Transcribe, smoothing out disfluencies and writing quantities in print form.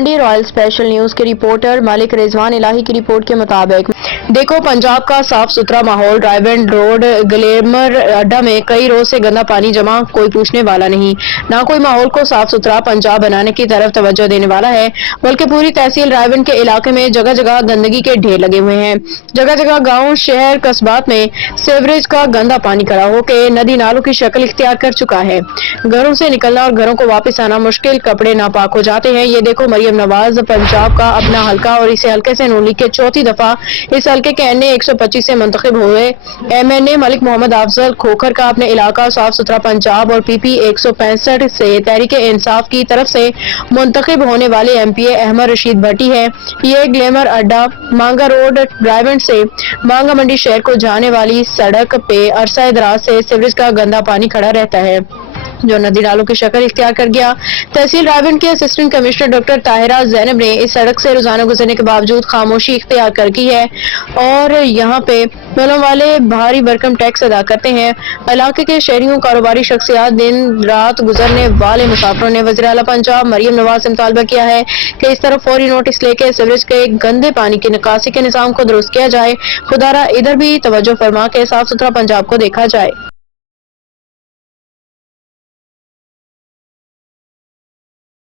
मंडी royal special news के reporter Malik Rizwan इलाही की report के मुताबिक देखो पंजाब का साफ सुथरा माहौल। ड्राइवेंड रोड ग्लेमर अड्डा में कई रोज से गंदा पानी जमा, कोई पूछने वाला नहीं। ना कोई माहौल को साफ सुथरा पंजाब बनाने की तरफ तवज्जो देने वाला है, बल्कि पूरी तहसील रायबंद के इलाके में जगह जगह गंदगी के ढेर लगे हुए हैं। जगह जगह गाँव, शहर, कस्बात में सीवरेज का गंदा पानी खड़ा होकर नदी नालों की शक्ल इख्तियार कर चुका है। घरों से निकलना और घरों को वापस आना मुश्किल, कपड़े नापाक हो जाते हैं। ये देखो मरियम नवाज पंजाब का अपना हलका और इसे हल्के से नून लीग के चौथी दफा इस हल्के के एनए 125 से मुंतखब हुए एमएनए मलिक मोहम्मद अफजल खोखर का अपने इलाका साफ सुथरा पंजाब और पीपी 165 से तहरीक इंसाफ की तरफ से मुंतखब होने वाले एमपीए अहमद रशीद भट्टी है। ये ग्लेमर अड्डा मांगा रोड रायबंद से मांगा मंडी शहर को जाने वाली सड़क पे अरसा दराज से सीवरेज का गंदा पानी खड़ा रहता है, जो नदी नालों की शक्ल इख्तियार कर गया। तहसील रायबंद के assistant commissioner doctor Tahira Zainab ने इस सड़क से रोजाना गुजरने के बावजूद खामोशी इख्तियार कर की है और यहाँ पे मिलों वाले भारी भरकम टैक्स अदा करते हैं। इलाके के शहरियों, कारोबारी शख्सियात, दिन रात गुजरने वाले मुसाफिरों ने वज़ीर आला पंजाब मरियम नवाज से मुतालबा किया है कि इस तरफ फौरी नोटिस लेके सीवरेज के गंदे पानी की निकासी के निजाम को दुरुस्त किया जाए। खुदारा इधर भी तवज्जो फरमा के साफ सुथरा पंजाब को देखा जाए।